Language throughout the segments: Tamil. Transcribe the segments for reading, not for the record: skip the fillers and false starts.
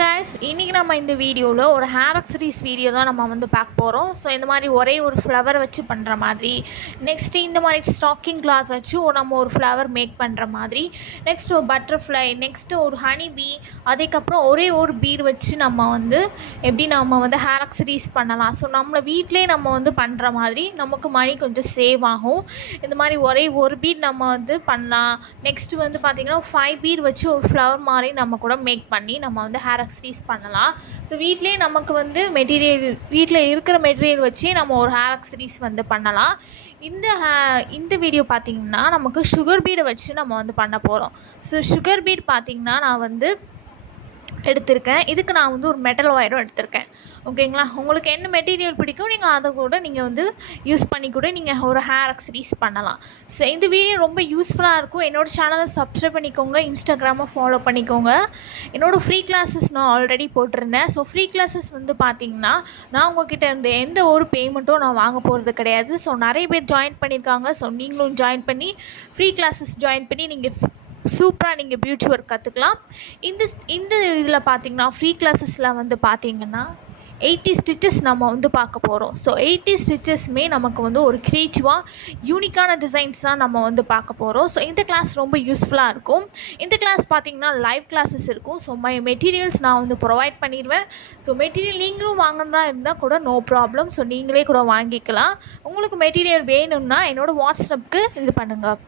guys, இன்னைக்கு நம்ம இந்த வீடியோல ஒரு ஹேர் அக்சசரிஸ் வீடியோ தான் நம்ம வந்து பார்க்க போறோம். சோ இந்த மாதிரி ஒரே ஒரு ஃப்ளவர் வச்சு பண்ற மாதிரி, நெக்ஸ்ட் இந்த மாதிரி ஸ்டாக்கிங் கிளாத் வச்சு நம்ம ஒரு ஃப்ளவர் மேக் பண்ற மாதிரி, நெக்ஸ்ட் ஒரு பட்டர்ஃப்ளை, நெக்ஸ்ட் ஒரு ஹனி பீ, அதுக்கு அப்புறம் ஒரே ஒரு பீட் வச்சு நம்ம வந்து எப்படி நம்ம வந்து ஹேர் அக்சசரிஸ் பண்ணலாம். சோ நம்ம வீட்லயே நம்ம வந்து பண்ற மாதிரி நமக்கு மணி கொஞ்சம் சேவ் ஆகும். இந்த மாதிரி ஒரே ஒரு பீட் நம்ம வந்து பண்ணலாம். நெக்ஸ்ட் வந்து பாத்தீங்கன்னா 5 பீட் வச்சு ஒரு ஃப்ளவர் மாதிரி நம்ம கூட மேக் பண்ணி நம்ம வந்து ஹேர் அக்சசரிஸ் பண்ணலாம். ஸோ வீட்லேயே நமக்கு வந்து வீட்டில் இருக்கிற மெட்டீரியல் வச்சு நம்ம ஒரு ஹேர் அக்சசரிஸ் வந்து பண்ணலாம். இந்த வீடியோ பார்த்திங்கன்னா நமக்கு சுகர் பீடை வச்சு நம்ம வந்து பண்ண போகிறோம். ஸோ சுகர் பீட் பார்த்திங்கன்னா நான் வந்து எடுத்திருக்கேன். இதுக்கு நான் வந்து ஒரு மெட்டல் ஒயரும் எடுத்திருக்கேன். ஓகேங்களா, உங்களுக்கு என்ன மெட்டீரியல் பிடிக்கும் நீங்கள் அதை கூட நீங்கள் வந்து யூஸ் பண்ணி கூட நீங்கள் ஒரு ஹேர் அக்சசரிஸ் பண்ணலாம். ஸோ இந்த வீடியோ ரொம்ப யூஸ்ஃபுல்லாக இருக்கும். என்னோடய சேனலை சப்ஸ்கிரைப் பண்ணிக்கோங்க, இன்ஸ்டாகிராமை ஃபாலோ பண்ணிக்கோங்க. என்னோடய ஃப்ரீ கிளாஸஸ் நான் ஆல்ரெடி போட்டிருந்தேன். ஸோ ஃப்ரீ கிளாஸஸ் வந்து பார்த்திங்கன்னா நான் உங்கள்கிட்ட இருந்து எந்த ஒரு பேமெண்ட்டும் நான் வாங்க போகிறது கிடையாது. ஸோ நிறைய பேர் ஜாயின் பண்ணியிருக்காங்க. ஸோ நீங்களும் ஜாயின் பண்ணி ஃப்ரீ கிளாஸஸ் ஜாயின் பண்ணி நீங்கள் சூப்பராக நீங்கள் பியூட்டி ஒர்க் கற்றுக்கலாம். இந்த இதில் பார்த்திங்கன்னா ஃப்ரீ கிளாஸஸில் வந்து பார்த்திங்கன்னா 80 ஸ்டிச்சஸ் நம்ம வந்து பார்க்க போகிறோம். ஸோ 80 ஸ்டிச்சஸ்மே நமக்கு வந்து ஒரு க்ரியேட்டிவாக யூனிக்கான டிசைன்ஸ் தான் நம்ம வந்து பார்க்க போகிறோம். ஸோ இந்த கிளாஸ் ரொம்ப யூஸ்ஃபுல்லாக இருக்கும். இந்த கிளாஸ் பார்த்திங்கன்னா லைவ் கிளாஸஸ் இருக்கும். ஸோ மெட்டீரியல்ஸ் நான் வந்து ப்ரொவைட் பண்ணிடுவேன். ஸோ மெட்டீரியல் நீங்களும் வாங்கினா இருந்தால் கூட நோ ப்ராப்ளம். ஸோ நீங்களே கூட வாங்கிக்கலாம். உங்களுக்கு மெட்டீரியல் வேணும்னா என்னோடய வாட்ஸ்அப்புக்கு இது பண்ணுங்கள்.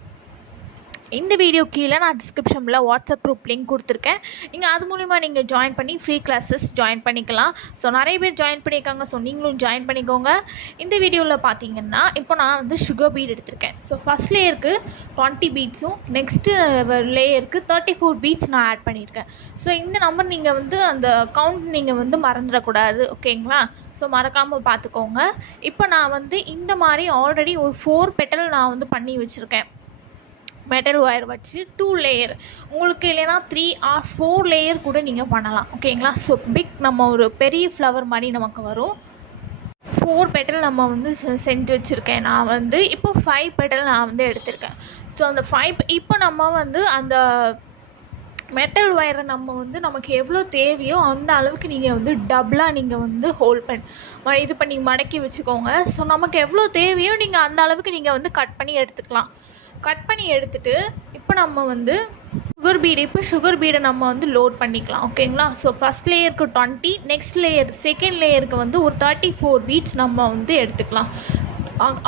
இந்த வீடியோ கீழே நான் டிஸ்கிரிப்ஷனில் வாட்ஸ்அப் குரூப் லிங்க் கொடுத்துருக்கேன். நீங்கள் அது மூலிமா நீங்கள் ஜாயின் பண்ணி ஃப்ரீ கிளாஸஸ் ஜாயின் பண்ணிக்கலாம். ஸோ நிறைய பேர் ஜாயின் பண்ணியிருக்காங்க. ஸோ நீங்களும் ஜாயின் பண்ணிக்கோங்க. இந்த வீடியோவில் பார்த்தீங்கன்னா இப்போ நான் வந்து சுகர் பீட் எடுத்திருக்கேன். ஸோ ஃபஸ்ட் லேயருக்கு 20 பீட்ஸும் நெக்ஸ்ட்டு லேயருக்கு 34 பீட்ஸ் நான் ஆட் பண்ணியிருக்கேன். ஸோ இந்த நம்பர் நீங்கள் வந்து அந்த கவுண்ட் நீங்கள் வந்து மறந்துடக்கூடாது. ஓகேங்களா, ஸோ மறக்காமல் பார்த்துக்கோங்க. இப்போ நான் வந்து இந்த மாதிரி ஆல்ரெடி ஒரு 4 பெட்டல் நான் வந்து பண்ணி வச்சுருக்கேன். மெட்டல் ஒயர் வச்சு 2 லேயர், உங்களுக்கு இல்லைனா 3 or 4 லேயர் கூட நீங்கள் பண்ணலாம். ஓகேங்களா, ஸோ நம்ம ஒரு பெரிய ஃப்ளவர் மாதிரி நமக்கு வரும். 4 பெட்டல் நம்ம வந்து செஞ்சு வச்சுருக்கேன். நான் வந்து இப்போ 5 பெட்டல் நான் வந்து எடுத்திருக்கேன். ஸோ அந்த 5 இப்போ நம்ம வந்து அந்த மெட்டல் ஒயரை நம்ம வந்து நமக்கு எவ்வளோ தேவையோ அந்த அளவுக்கு நீங்கள் வந்து டபுளாக நீங்கள் வந்து இது பண்ணி மடக்கி வச்சுக்கோங்க. ஸோ நமக்கு எவ்வளோ தேவையோ நீங்கள் அந்த அளவுக்கு நீங்கள் வந்து கட் பண்ணி எடுத்துக்கலாம். கட் பண்ணி எடுத்துகிட்டு இப்போ நம்ம வந்து சுகர் பீடை நம்ம வந்து லோட் பண்ணிக்கலாம். ஓகேங்களா, ஸோ ஃபஸ்ட் லேயருக்கு 20, நெக்ஸ்ட் லேயர் செகண்ட் லேயருக்கு வந்து ஒரு 34 பீட்ஸ் நம்ம வந்து எடுத்துக்கலாம்.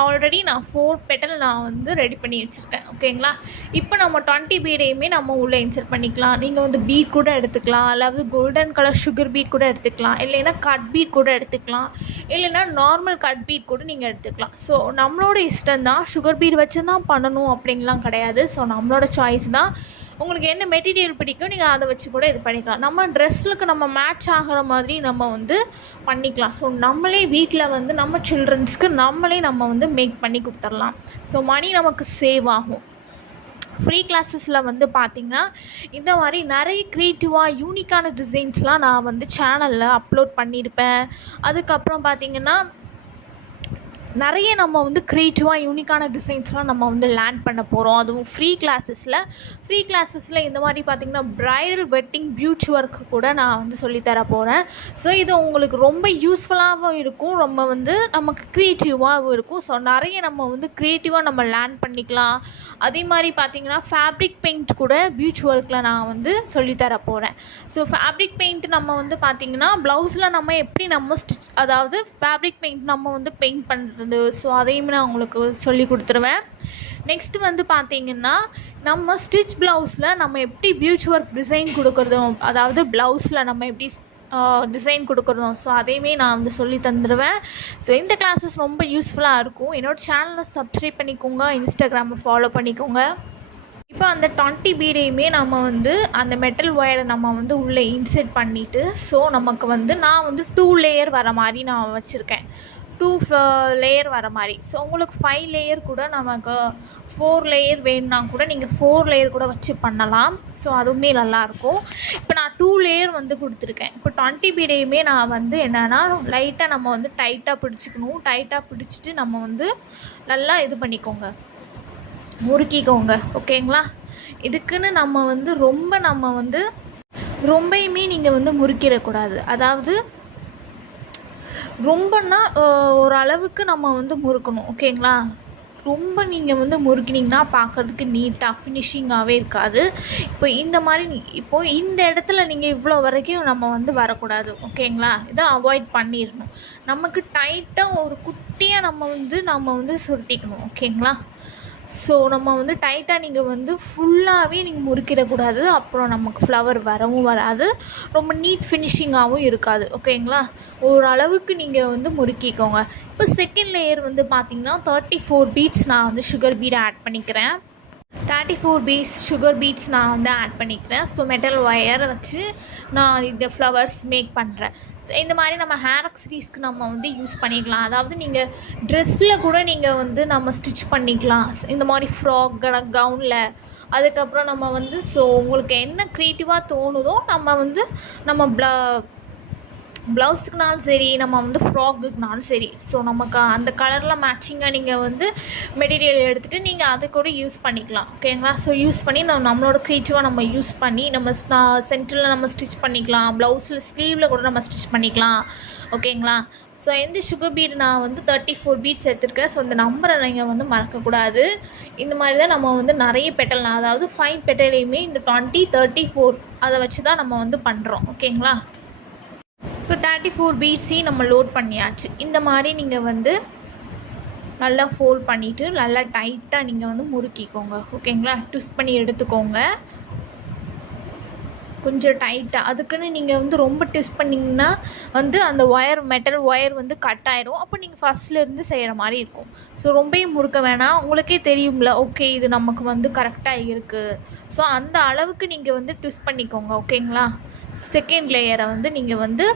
ஆல்ரெடி நான் 4 பெட்டல் நான் வந்து ரெடி பண்ணி வச்சுருக்கேன். ஓகேங்களா, இப்போ நம்ம 20 பீடையுமே நம்ம உள்ளே இன்சர்ட் பண்ணிக்கலாம். நீங்கள் வந்து பீட் கூட எடுத்துக்கலாம், அதாவது கோல்டன் கலர் சுகர் பீட் கூட எடுத்துக்கலாம், இல்லைன்னா கட் பீட் கூட எடுத்துக்கலாம், இல்லைன்னா நார்மல் கட் பீட் கூட நீங்கள் எடுத்துக்கலாம். ஸோ நம்மளோட இஷ்டம் தான். சுகர் பீட் வச்சு தான் பண்ணணும் அப்படின்லாம் கிடையாது. ஸோ நம்மளோட சாய்ஸ் தான். உங்களுக்கு என்ன மெட்டீரியல் பிடிக்கும் நீங்கள் அதை வச்சு கூட இது பண்ணிக்கலாம். நம்ம ட்ரெஸ்ஸுக்கு நம்ம மேட்ச் ஆகிற மாதிரி நம்ம வந்து பண்ணிக்கலாம். ஸோ நம்மளே வீட்டில் வந்து நம்ம சில்ட்ரன்ஸ்க்கு நம்மளே நம்ம வந்து மேக் பண்ணி கொடுத்துடலாம். ஸோ மணி நமக்கு சேவ் ஆகும். ஃப்ரீ கிளாஸஸில் வந்து பார்த்திங்கன்னா இந்த மாதிரி நிறைய க்ரியேட்டிவாக யூனிக்கான டிசைன்ஸ்லாம் நான் வந்து சேனலில் அப்லோட் பண்ணியிருப்பேன். அதுக்கப்புறம் பார்த்திங்கன்னா நிறைய நம்ம வந்து க்ரியேட்டிவாக யூனிக்கான டிசைன்ஸ்லாம் நம்ம வந்து லேர்ன் பண்ண போகிறோம். அதுவும் ஃப்ரீ கிளாஸஸில் இந்த மாதிரி பார்த்திங்கன்னா ப்ரைடல் வெட்டிங் பியூட்டி ஒர்க் கூட நான் வந்து சொல்லித்தர போகிறேன். ஸோ இது உங்களுக்கு ரொம்ப யூஸ்ஃபுல்லாகவும் இருக்கும், ரொம்ப வந்து நமக்கு க்ரியேட்டிவாகவும் இருக்கும். ஸோ நிறைய நம்ம வந்து க்ரியேட்டிவாக நம்ம லேர்ன் பண்ணிக்கலாம். அதே மாதிரி பார்த்திங்கன்னா ஃபேப்ரிக் பெயிண்ட் கூட பியூட்டி ஒர்க்கில் நான் வந்து சொல்லித்தர போகிறேன். ஸோ ஃபேப்ரிக் பெயிண்ட் நம்ம வந்து பார்த்திங்கன்னா ப்ளவுஸில் நம்ம எப்படி நம்ம அதாவது ஃபேப்ரிக் பெயிண்ட் நம்ம வந்து பெயிண்ட் பண்ணுறது, ஸோ அதையுமே நான் உங்களுக்கு சொல்லி கொடுத்துருவேன். நெக்ஸ்ட் வந்து பார்த்திங்கன்னா நம்ம ஸ்டிச் ப்ளவுஸில் நம்ம எப்படி பியூட்டி ஒர்க் டிசைன் கொடுக்குறதும், அதாவது ப்ளவுஸில் நம்ம எப்படி டிசைன் கொடுக்குறதும், ஸோ அதையுமே நான் வந்து சொல்லி தந்துடுவேன். ஸோ இந்த கிளாஸஸ் ரொம்ப யூஸ்ஃபுல்லாக இருக்கும். என்னோடய சேனலை சப்ஸ்கிரைப் பண்ணிக்கோங்க, இன்ஸ்டாகிராமை ஃபாலோ பண்ணிக்கோங்க. இப்போ அந்த 20 பீடையுமே நம்ம வந்து அந்த மெட்டல் ஒயரை நம்ம வந்து உள்ளே இன்செர்ட் பண்ணிவிட்டு, ஸோ நமக்கு வந்து நான் வந்து 2 லேயர் வர மாதிரி நான் வச்சுருக்கேன். 2 லேயர் வர மாதிரி. ஸோ உங்களுக்கு 5 லேயர் கூட நமக்கு 4 லேயர் வேணும்னா கூட நீங்கள் 4 லேயர் கூட வச்சு பண்ணலாம். ஸோ அதுவுமே நல்லாயிருக்கும். இப்போ நான் 2 லேயர் வந்து கொடுத்துருக்கேன். இப்போ 20 பீடையுமே நான் வந்து என்னென்னா லைட்டாக நம்ம வந்து டைட்டாக பிடிச்சிக்கணும். டைட்டாக பிடிச்சிட்டு நம்ம வந்து நல்லா இது பண்ணிக்கோங்க, முறுக்கிக்கோங்க. ஓகேங்களா, இதுக்குன்னு நம்ம வந்து ரொம்ப ரொம்பயுமே நீங்கள் வந்து முறுக்கிடக்கூடாது. அதாவது ரொம்பன்னா ஓரளவுக்கு நம்ம வந்து முறுக்கணும். ஓகேங்களா? ரொம்ப நீங்கள் வந்து முறுக்கினீங்கன்னா பார்க்குறதுக்கு நீட்டாக ஃபினிஷிங்காகவே இருக்காது. இப்போது இந்த இடத்துல நீங்கள் இவ்வளோ வரைக்கும் நம்ம வந்து வரக்கூடாது. ஓகேங்களா? இதை அவாய்ட் பண்ணிடணும். நமக்கு டைட்டாக ஒரு குட்டியாக நம்ம வந்து சுருட்டிக்கணும். ஓகேங்களா? ஸோ நம்ம வந்து டைட்டாக நீங்கள் வந்து ஃபுல்லாகவே நீங்கள் முறுக்கிடக்கூடாது. அப்புறம் நமக்கு ஃப்ளவர் வரவும் வராது, ரொம்ப நீட் ஃபினிஷிங்காகவும் இருக்காது. ஓகேங்களா? ஓரளவுக்கு நீங்கள் வந்து முறுக்கிக்கோங்க. இப்போ செகண்ட் லேயர் வந்து பார்த்திங்கன்னா 34 பீட்ஸ் நான் வந்து சுகர் பீட் ஆட் பண்ணிக்கிறேன். 34 பீட்ஸ் சுகர் பீட்ஸ் நான் வந்து ஆட் பண்ணிக்கிறேன். ஸோ மெட்டல் ஒயரை வச்சு நான் இந்த ஃப்ளவர்ஸ் மேக் பண்ணுறேன். ஸோ இந்த மாதிரி நம்ம ஹேர் அக்சரிஸ்க்கு நம்ம வந்து யூஸ் பண்ணிக்கலாம். அதாவது நீங்கள் ட்ரெஸ்ஸில் கூட நீங்கள் வந்து நம்ம ஸ்டிச் பண்ணிக்கலாம். இந்த மாதிரி ஃப்ராக் கவுனில். அதுக்கப்புறம் நம்ம வந்து ஸோ உங்களுக்கு என்ன க்ரியேட்டிவாக தோணுதோ நம்ம ப்ளவுஸுக்குனாலும் சரி, நம்ம வந்து ஃப்ராக்குனாலும் சரி, ஸோ நமக்கு அந்த கலரில் மேட்சிங்காக நீங்கள் வந்து மெட்டீரியல் எடுத்துகிட்டு நீங்கள் அதை கூட யூஸ் பண்ணிக்கலாம். ஓகேங்களா? ஸோ யூஸ் பண்ணி நம்மளோட க்ரியேட்டிவாக நம்ம யூஸ் பண்ணி நம்ம சென்டரில் நம்ம ஸ்டிச் பண்ணிக்கலாம். ப்ளவுஸில் ஸ்லீவில் கூட நம்ம ஸ்டிச் பண்ணிக்கலாம். ஓகேங்களா? ஸோ இந்த சுகர் பீட் நான் வந்து 34 பீட்ஸ் எடுத்துருக்கேன். ஸோ இந்த நம்பரை நீங்கள் வந்து மறக்கக்கூடாது. இந்த மாதிரி தான் நம்ம வந்து நிறைய பெட்டல், அதாவது 5 பெட்டலையுமே இந்த 20, 34 அதை வச்சு தான் நம்ம வந்து பண்ணுறோம். ஓகேங்களா? இப்போ 34 பீட்ஸையும் நம்ம லோட் பண்ணியாச்சு. இந்த மாதிரி நீங்கள் வந்து நல்லா ஃபோல்ட் பண்ணிவிட்டு நல்லா டைட்டாக நீங்கள் வந்து முறுக்கிக்கோங்க. ஓகேங்களா? ட்விஸ்ட் பண்ணி எடுத்துக்கோங்க கொஞ்சம் டைட்டாக. அதுக்குன்னு நீங்கள் வந்து ரொம்ப ட்விஸ்ட் பண்ணிங்கன்னா வந்து அந்த மெட்டல் ஒயர் வந்து கட் ஆயிரும். அப்போ நீங்கள் ஃபஸ்ட்லேருந்து செய்கிற மாதிரி இருக்கும். ஸோ ரொம்பவும் முறுக்க வேணாம். உங்களுக்கே தெரியும்ல, ஓகே இது நமக்கு வந்து கரெக்டாக இருக்குது. ஸோ அந்த அளவுக்கு நீங்கள் வந்து ட்விஸ்ட் பண்ணிக்கோங்க. ஓகேங்களா? செகண்ட் லேயரை வந்து நீங்கள் வந்து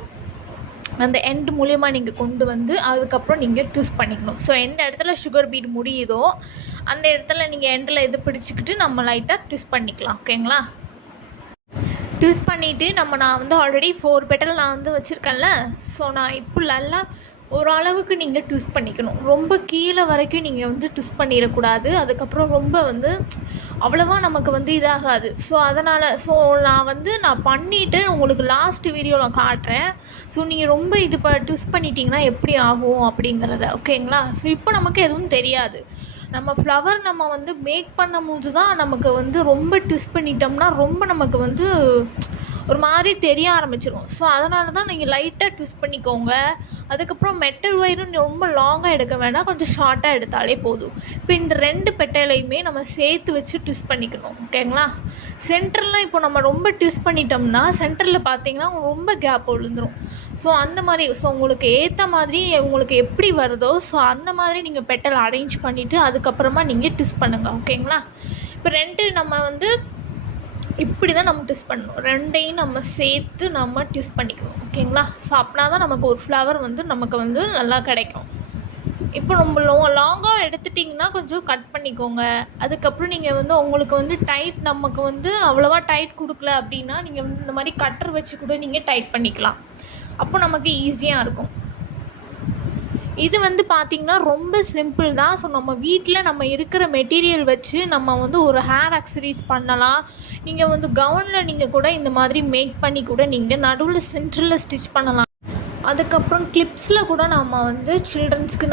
அந்த எண்ட் மூலியமாக நீங்கள் கொண்டு வந்து அதுக்கப்புறம் நீங்கள் ட்விஸ்ட் பண்ணிக்கணும். ஸோ எந்த இடத்துல சுகர் பீட் முடியுதோ அந்த இடத்துல நீங்கள் எண்டில் இது பிடிச்சிக்கிட்டு நம்ம லைட்டாக ட்விஸ்ட் பண்ணிக்கலாம். ஓகேங்களா? ட்விஸ்ட் பண்ணிவிட்டு நான் வந்து ஆல்ரெடி 4 பெட்டல் நான் வந்து வச்சுருக்கேன்ல. ஸோ நான் இப்போ நல்லா ஓரளவுக்கு நீங்கள் ட்விஸ்ட் பண்ணிக்கணும். ரொம்ப கீழே வரைக்கும் நீங்கள் வந்து ட்விஸ்ட் பண்ணிடக்கூடாது. அதுக்கப்புறம் ரொம்ப வந்து அவ்வளோவா நமக்கு வந்து இதாகாது. ஸோ அதனால் நான் பண்ணிவிட்டு உங்களுக்கு லாஸ்ட் வீடியோவில் காட்டுறேன். ஸோ நீங்கள் ரொம்ப ட்விஸ்ட் பண்ணிட்டீங்கன்னா எப்படி ஆகும் அப்படிங்கிறத. ஓகேங்களா? ஸோ இப்போ நமக்கு எதுவும் தெரியாது. நம்ம ஃப்ளவர் நம்ம வந்து மேக் பண்ணும்போது தான் நமக்கு வந்து ரொம்ப ட்விஸ்ட் பண்ணிட்டோம்னா ரொம்ப நமக்கு வந்து ஒரு மாதிரி தெரிய ஆரம்பிச்சிடும். ஸோ அதனால தான் நீங்கள் லைட்டாக ட்விஸ்ட் பண்ணிக்கோங்க. அதுக்கப்புறம் மெட்டல் ஒயரும் ரொம்ப லாங்காக எடுக்க வேணாம், கொஞ்சம் ஷார்ட்டாக எடுத்தாலே போதும். இப்போ இந்த 2 பெட்டலையுமே நம்ம சேர்த்து வச்சு ட்விஸ்ட் பண்ணிக்கணும். ஓகேங்களா? சென்டரில் இப்போ நம்ம ரொம்ப ட்விஸ்ட் பண்ணிட்டோம்னா சென்டரில் பார்த்தீங்கன்னா ரொம்ப கேப் விழுந்துடும். ஸோ அந்த மாதிரி உங்களுக்கு ஏற்ற மாதிரி உங்களுக்கு எப்படி வருதோ ஸோ அந்த மாதிரி நீங்கள் பெட்டல் அரேஞ்ச் பண்ணிவிட்டு அதுக்கப்புறமா நீங்கள் ட்விஸ்ட் பண்ணுங்கள். ஓகேங்களா? இப்போ 2 நம்ம வந்து இப்படி தான் நம்ம ட்விஸ்ட் பண்ணணும். 2ஐயும் நம்ம சேர்த்து நம்ம ட்விஸ்ட் பண்ணிக்கணும். ஓகேங்களா? ஸோ அப்படின்னா தான் நமக்கு ஒரு ஃப்ளவர் வந்து நமக்கு வந்து நல்லா கிடைக்கும். இப்போ நம்ம லாங்காக எடுத்துட்டிங்கன்னா கொஞ்சம் கட் பண்ணிக்கோங்க. அதுக்கப்புறம் நீங்கள் வந்து உங்களுக்கு வந்து நமக்கு வந்து அவ்வளோவா டைட் கொடுக்கல அப்படின்னா நீங்கள் வந்து இந்த மாதிரி கட்டர் வச்சு கூட நீங்கள் டைட் பண்ணிக்கலாம். அப்போ நமக்கு ஈஸியாக இருக்கும். இது வந்து பார்த்திங்கன்னா ரொம்ப சிம்பிள் தான். ஸோ நம்ம வீட்டில் நம்ம இருக்கிற மெட்டீரியல் வச்சு நம்ம வந்து ஒரு ஹேர் அக்சரிஸ் பண்ணலாம். நீங்கள் வந்து கவுனில் நீங்கள் கூட இந்த மாதிரி மேக் பண்ணி கூட நீங்கள் நடுவில் சென்டரில் ஸ்டிச் பண்ணலாம். அதுக்கப்புறம் கிளிப்ஸில் கூட நம்ம வந்து சில்ட்ரன்ஸ்க்கு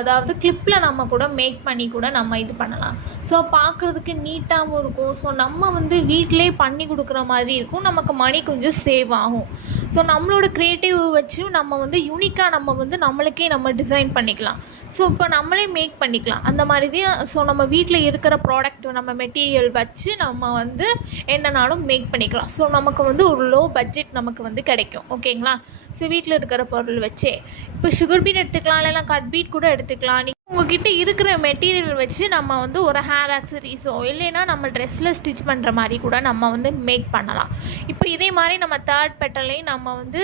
அதாவது கிளிப்பில் நம்ம கூட மேக் பண்ணி கூட நம்ம இது பண்ணலாம். ஸோ பார்க்குறதுக்கு நீட்டாகவும் இருக்கும். ஸோ நம்ம வந்து வீட்டிலே பண்ணி கொடுக்குற மாதிரி இருக்கும். நமக்கு மணி கொஞ்சம் சேவ் ஆகும். ஸோ நம்மளோட க்ரியேட்டிவ் வச்சு நம்ம வந்து யூனிக்காக நம்ம வந்து நம்மளுக்கே நம்ம டிசைன் பண்ணிக்கலாம். ஸோ இப்போ நம்மளே மேக் பண்ணிக்கலாம் அந்த மாதிரி தான். ஸோ நம்ம வீட்டில் இருக்கிற ப்ராடக்ட் நம்ம மெட்டீரியல் வச்சு நம்ம வந்து என்னன்னாலும் மேக் பண்ணிக்கலாம். ஸோ நமக்கு வந்து ஒரு லோ பட்ஜெட் நமக்கு வந்து கிடைக்கும். ஓகேங்களா? ஸோ வீட்டில் இருக்கிற பொருள் வச்சே இப்போ சுகர் பீட் எடுத்துக்கலாம், இல்லைனா கட் பீட் கூட எடுத்துக்கலாம். உங்ககிட்ட இருக்கிற மெட்டீரியல் வச்சு நம்ம வந்து ஒரு ஹேர் ஆக்சரிஸோ இல்லைன்னா நம்ம ட்ரெஸ்ஸில் ஸ்டிச் பண்ணுற மாதிரி கூட நம்ம வந்து மேக் பண்ணலாம். இப்போ இதே மாதிரி நம்ம 3rd பெட்டலையும் நம்ம வந்து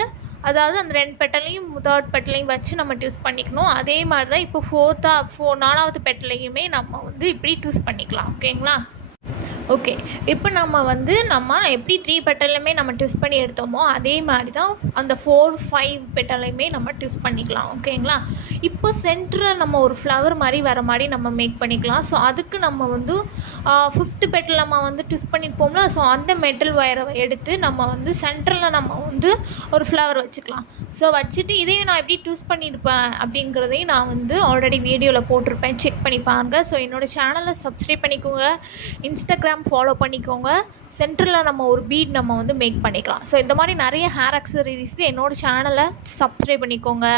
அதாவது அந்த 2 பெட்டலையும் 3rd பெட்டலையும் வச்சு நம்ம ட்விஸ்ட் பண்ணிக்கணும். அதே மாதிரி தான் இப்போ 4வது பெட்டலையுமே நம்ம வந்து இப்படி ட்விஸ்ட் பண்ணிக்கலாம். ஓகேங்களா? ஓகே. இப்போ நம்ம எப்படி 3 பெட்டலுமே நம்ம ட்விஸ்ட் பண்ணி எடுத்தோமோ, அதே மாரி தான் அந்த 4, 5 பெட்டலையுமே நம்ம ட்விஸ்ட் பண்ணிக்கலாம். ஓகேங்களா? இப்போ சென்டர்ல நம்ம ஒரு ஃப்ளவர் மாரி வர மாரி நம்ம மேக் பண்ணிக்கலாம். ஸோ அதுக்கு நம்ம வந்து 5th பெட்டல் நம்ம வந்து ட்விஸ்ட் பண்ணியிருப்போம்ல, ஸோ அந்த மெட்டல் ஒயரை எடுத்து நம்ம வந்து சென்டரில் நம்ம வந்து ஒரு ஃப்ளவர் வச்சுக்கலாம். ஸோ வச்சுட்டு இதையும் நான் எப்படி ட்விஸ்ட் பண்ணியிருப்பேன் அப்படிங்கிறதையும் நான் வந்து ஆல்ரெடி வீடியோவில் போட்டிருப்பேன். செக் பண்ணி பாருங்கள். ஸோ என்னோடய சேனலை சப்ஸ்கிரைப் பண்ணிக்கோங்க. இன்ஸ்டாகிராம் ஃபாலோ பண்ணிக்கோங்க. சென்டரில் நம்ம ஒரு பீட் நம்ம வந்து மேக் பண்ணிக்கலாம். ஸோ இந்த மாதிரி நிறைய ஹேர் அக்சசரிஸ்க்கு என்னோடய சேனலை சப்ஸ்கிரைப் பண்ணிக்கோங்க.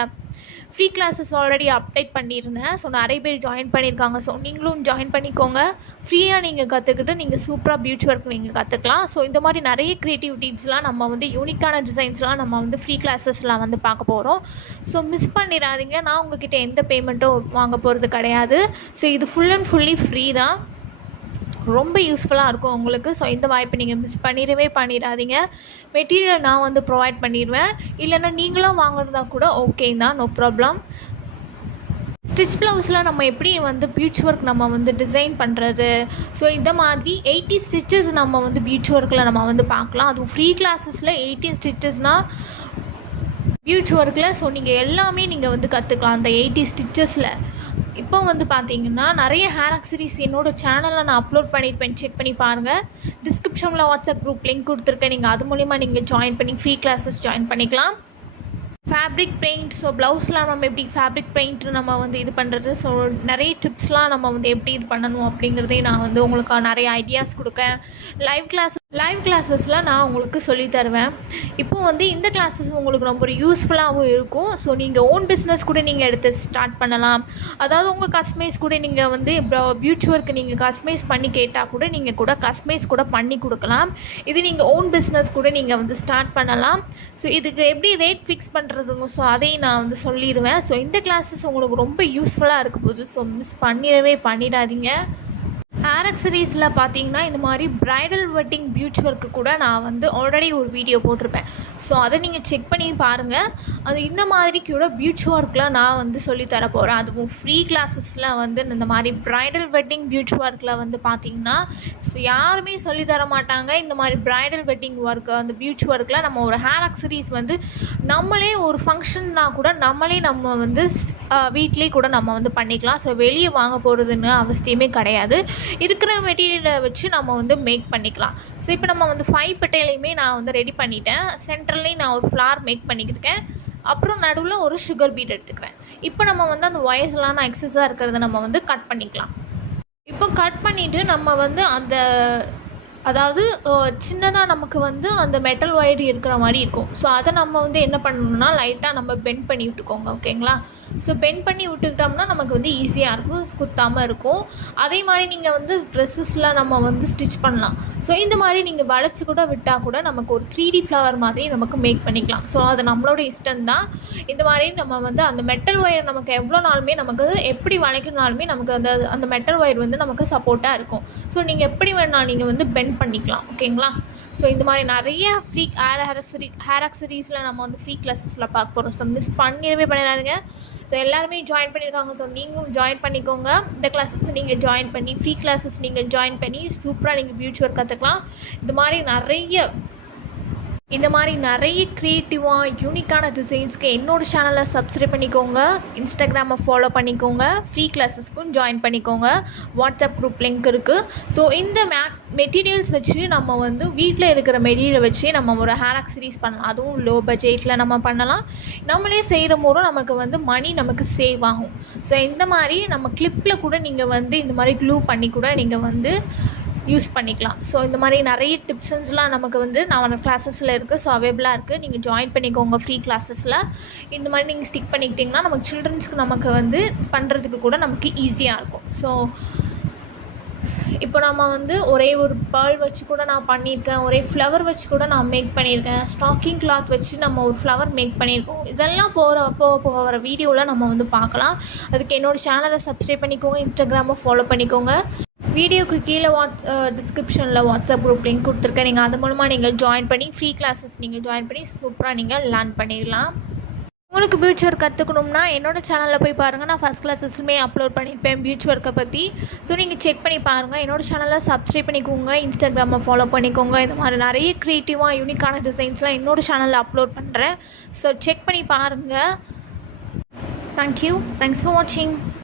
ஃப்ரீ கிளாஸஸ் ஆல்ரெடி அப்டேட் பண்ணியிருந்தேன். ஸோ நிறைய பேர் ஜாயின் பண்ணியிருக்காங்க. ஸோ நீங்களும் ஜாயின் பண்ணிக்கோங்க. ஃப்ரீயாக நீங்கள் கற்றுக்கிட்டு நீங்கள் சூப்பராக பியூட்டி ஒர்க் நீங்கள் கற்றுக்கலாம். ஸோ இந்த மாதிரி நிறைய க்ரியேட்டிவிட்டிஸ்லாம் நம்ம வந்து யூனிக்கான டிசைன்ஸ்லாம் நம்ம வந்து ஃப்ரீ கிளாஸஸ்லாம் வந்து பார்க்க போகிறோம். ஸோ மிஸ் பண்ணிடாதீங்க. நான் உங்ககிட்ட எந்த பேமெண்ட்டும் வாங்க போகிறது கிடையாது. ஸோ இது ஃபுல் அண்ட் ஃபுல்லி ஃப்ரீ தான். ரொம்ப யூஸ்ஃபுல்லாக இருக்கும் உங்களுக்கு. ஸோ இந்த வாய்ப்பை நீங்கள் மிஸ் பண்ணிடாதீங்க. மெட்டீரியல் நான் வந்து ப்ரொவைட் பண்ணிடுவேன். இல்லைன்னா நீங்களும் வாங்குறதா கூட ஓகே தான், நோ ப்ராப்ளம். ஸ்டிச் ப்ளவுஸில் நம்ம எப்படி வந்து பியூட்டி ஒர்க் நம்ம வந்து டிசைன் பண்ணுறது, ஸோ இந்த மாதிரி 80 ஸ்டிச்சஸ் நம்ம வந்து பியூட்டி ஒர்க்கில் நம்ம வந்து பார்க்கலாம். அதுவும் ஃப்ரீ கிளாஸஸில் 18 ஸ்டிச்சஸ்னால் பியூட்டி ஒர்க்கில். ஸோ நீங்கள் எல்லாமே நீங்கள் வந்து கற்றுக்கலாம் அந்த 80 ஸ்டிச்சஸில். இப்போ வந்து பார்த்தீங்கன்னா நிறைய ஹேர் அக்சசரிஸ் என்னோடய சேனலில் நான் அப்லோட் பண்ணியிருப்பேன். செக் பண்ணி பாருங்கள். டிஸ்கிரிப்ஷனில் வாட்ஸ்அப் குரூப் லிங்க் கொடுத்துருக்கேன். நீங்கள் அது மூலிமா நீங்கள் ஜாயின் பண்ணி ஃப்ரீ கிளாஸஸ் ஜாயின் பண்ணிக்கலாம். ஃபேப்ரிக் பெயிண்ட், ஸோ ப்ளவுஸ்லாம் நம்ம எப்படி ஃபேப்ரிக் பெயிண்ட் நம்ம வந்து இது பண்ணுறது, ஸோ நிறைய டிப்ஸ்லாம் நம்ம வந்து எப்படி இது பண்ணணும் அப்படிங்கிறதையும் நான் வந்து உங்களுக்கு நிறைய ஐடியாஸ் கொடுக்கேன். லைவ் கிளாஸஸில் நான் உங்களுக்கு சொல்லித் தருவேன். இப்போது வந்து இந்த கிளாஸஸ் உங்களுக்கு ரொம்ப யூஸ்ஃபுல்லாகவும் இருக்கும். ஸோ நீங்கள் ஓன் பிஸ்னஸ் கூட நீங்கள் எடுத்து ஸ்டார்ட் பண்ணலாம். அதாவது உங்கள் கஸ்டமைஸ் கூட நீங்கள் வந்து பியூட்டி ஒர்க்கு நீங்கள் கஸ்டமைஸ் பண்ணி கேட்டால் கூட நீங்கள் கூட கஸ்டமைஸ் கூட பண்ணி கொடுக்கலாம். இது நீங்கள் ஓன் பிஸ்னஸ் கூட நீங்கள் வந்து ஸ்டார்ட் பண்ணலாம். ஸோ இதுக்கு எப்படி ரேட் ஃபிக்ஸ் பண்ணுறதுங்க, ஸோ அதையும் நான் வந்து சொல்லிடுவேன். ஸோ இந்த கிளாஸஸ் உங்களுக்கு ரொம்ப யூஸ்ஃபுல்லாக இருக்க போகுது. ஸோ மிஸ் பண்ணிடாதீங்க. ஹேர் அக்சசரிஸில் பார்த்தீங்கன்னா இந்த மாதிரி ப்ரைடல் வெட்டிங் பியூட்டி ஒர்க்கு கூட நான் வந்து ஆல்ரெடி ஒரு வீடியோ போட்டிருப்பேன். ஸோ அதை நீங்கள் செக் பண்ணி பாருங்கள். அது இந்த மாதிரி கூட பியூட்டி ஒர்க்கில் நான் வந்து சொல்லித்தர போகிறேன். அதுவும் ஃப்ரீ கிளாஸஸில் வந்து இந்த மாதிரி ப்ரைடல் வெட்டிங் பியூட்டி ஒர்க்கில் வந்து பார்த்திங்கன்னா ஸோ யாருமே சொல்லித்தர மாட்டாங்க. இந்த மாதிரி ப்ரைடல் வெட்டிங் ஒர்க்கு அந்த பியூட்டி ஒர்க்கில் நம்ம ஒரு ஹேர் அக்சசரிஸ் வந்து நம்மளே ஒரு ஃபங்க்ஷன்னா கூட நம்ம வந்து வீட்டிலே கூட நம்ம வந்து பண்ணிக்கலாம். ஸோ வெளியே வாங்க போகிறதுன்னு அவசியமே கிடையாது. இருக்கிற மெட்டீரியலை வச்சு நம்ம வந்து மேக் பண்ணிக்கலாம். ஸோ இப்போ நம்ம வந்து 5 பெட்டையிலையுமே நான் வந்து ரெடி பண்ணிட்டேன். சென்டர்லேயும் நான் ஒரு ஃப்ளார் மேக் பண்ணிக்கிருக்கேன். அப்புறம் நடுவில் ஒரு சுகர் பீட் எடுத்துக்கிறேன். இப்போ நம்ம வந்து அந்த ஒயர்ஸ்லாம் நான் எக்ஸஸாக இருக்கிறத நம்ம வந்து கட் பண்ணிக்கலாம். இப்போ கட் பண்ணிவிட்டு நம்ம வந்து அதாவது சின்னதாக நமக்கு வந்து அந்த மெட்டல் ஒயர் இருக்கிற மாதிரி இருக்கும். ஸோ அதை நம்ம வந்து என்ன பண்ணணும்னா லைட்டாக நம்ம பெண்ட் பண்ணி விட்டுக்கோங்க. ஓகேங்களா? ஸோ பெண்ட் பண்ணி விட்டுக்கிட்டோம்னா நமக்கு வந்து ஈஸியாக இருக்கும், குத்தாமல் இருக்கும். அதே மாதிரி நீங்கள் வந்து ட்ரெஸ்ஸஸில் நம்ம வந்து ஸ்டிச் பண்ணலாம். ஸோ இந்த மாதிரி நீங்கள் வளைச்சி கூட விட்டால் கூட நமக்கு ஒரு 3D ஃப்ளவர் மாதிரி நமக்கு மேக் பண்ணிக்கலாம். ஸோ அது நம்மளோட இஷ்டம்தான். இந்த மாதிரி நம்ம வந்து அந்த மெட்டல் ஒயர் நமக்கு எவ்வளோ நாளுமே நமக்கு எப்படி வளைக்கணுனாலுமே நமக்கு அந்த மெட்டல் ஒயர் வந்து நமக்கு சப்போர்ட்டாக இருக்கும். ஸோ நீங்கள் எப்படி வேணால் நீங்கள் வந்து பெண்ட் பண்ணிக்கலாம். ஓகேங்களா? ஸோ இந்த மாதிரி நிறைய ஃப்ரீ ஹேர் அக்சசரிஸில் நம்ம வந்து ஃப்ரீ கிளாஸஸில் பார்க்க போகிறோம். ஸோ மிஸ் பண்ணிடாதீங்க. ஸோ எல்லாருமே ஜாயின் பண்ணியிருக்காங்க. ஸோ நீங்களும் ஜாயின் பண்ணிக்கோங்க. இந்த கிளாஸஸ் நீங்கள் ஜாயின் பண்ணி ஃப்ரீ கிளாஸஸ் நீங்கள் ஜாயின் பண்ணி சூப்பராக நீங்கள் பியூட்டி ஒர்க் கற்றுக்கலாம். இந்த மாதிரி நிறைய க்ரியேட்டிவாக யூனிக்கான டிசைன்ஸ்க்கு என்னோடய சேனலை சப்ஸ்கிரைப் பண்ணிக்கோங்க. இன்ஸ்டாகிராமை ஃபாலோ பண்ணிக்கோங்க. ஃப்ரீ கிளாஸஸ்க்கும் ஜாயின் பண்ணிக்கோங்க. வாட்ஸ்அப் குரூப் லிங்க் இருக்குது. ஸோ இந்த மெட்டீரியல்ஸ் வச்சு நம்ம வந்து வீட்டில் இருக்கிற மெட்டீரியல் வச்சு நம்ம ஒரு ஹேர் அக்சசரிஸ் பண்ணலாம். அதுவும் லோ பட்ஜெட்டில் நம்ம பண்ணலாம். நம்மளே செய்கிற போதும் நமக்கு வந்து மணி நமக்கு சேவ் ஆகும். ஸோ இந்த மாதிரி நம்ம கிளிப்பில் கூட நீங்கள் வந்து இந்த மாதிரி க்ளூ பண்ணி கூட நீங்கள் வந்து யூஸ் பண்ணிக்கலாம். ஸோ இந்த மாதிரி நிறைய டிப்ஸன்ஸ்லாம் நமக்கு வந்து நான் கிளாஸஸில் இருக்குது. ஸோ அவைலபிளாக இருக்குது. நீங்கள் ஜாயின் பண்ணிக்கோங்க ஃப்ரீ கிளாஸஸில். இந்த மாதிரி நீங்கள் ஸ்டிக் பண்ணிக்கிட்டிங்கன்னா நமக்கு சில்ட்ரன்ஸ்க்கு நமக்கு வந்து பண்ணுறதுக்கு கூட நமக்கு ஈஸியாக இருக்கும். ஸோ இப்போ நம்ம வந்து ஒரே ஒரு பேர்ல் வச்சு கூட நான் பண்ணியிருக்கேன். ஒரே ஃப்ளவர் வச்சு கூட நான் மேக் பண்ணியிருக்கேன். ஸ்டாக்கிங் கிளாத் வச்சு நம்ம ஒரு ஃப்ளவர் மேக் பண்ணியிருக்கோம். இதெல்லாம் போக வர வீடியோவில் நம்ம வந்து பார்க்கலாம். அதுக்கு என்னோடய சேனலை சப்ஸ்கிரைப் பண்ணிக்கோங்க. இன்ஸ்டாகிராமை ஃபாலோ பண்ணிக்கோங்க. வீடியோக்கு கீழே டிஸ்கிரிப்ஷனில் வாட்ஸ்அப் குரூப் லிங்க் கொடுத்துருக்கேன். நீங்கள் அது மூலமாக நீங்கள் ஜாயின் பண்ணி ஃப்ரீ கிளாஸஸ் நீங்கள் ஜாயின் பண்ணி சூப்பராக நீங்கள் லேர்ன் பண்ணிடலாம். உங்களுக்கு பீச் ஒர்க் கற்றுக்கணும்னா என்னோடய சேனலில் போய் பாருங்கள். நான் ஃபஸ்ட் கிளாஸஸ்லுமே அப்லோட் பண்ணியிருப்பேன் பீச் ஒர்க்கை பற்றி. ஸோ நீங்கள் செக் பண்ணி பாருங்கள். என்னோடய சேனலை சப்ஸ்கிரைப் பண்ணிக்கோங்க, இன்ஸ்டாகிராமை ஃபாலோ பண்ணிக்கோங்க. இந்த மாதிரி நிறைய க்ரியேட்டிவாக யூனிக்கான டிசைன்ஸ்லாம் என்னோடய சேனலில் அப்லோட் பண்ணுறேன். ஸோ செக் பண்ணி பாருங்கள். தேங்க்யூ. தேங்க்ஸ் ஃபார் வாட்சிங்.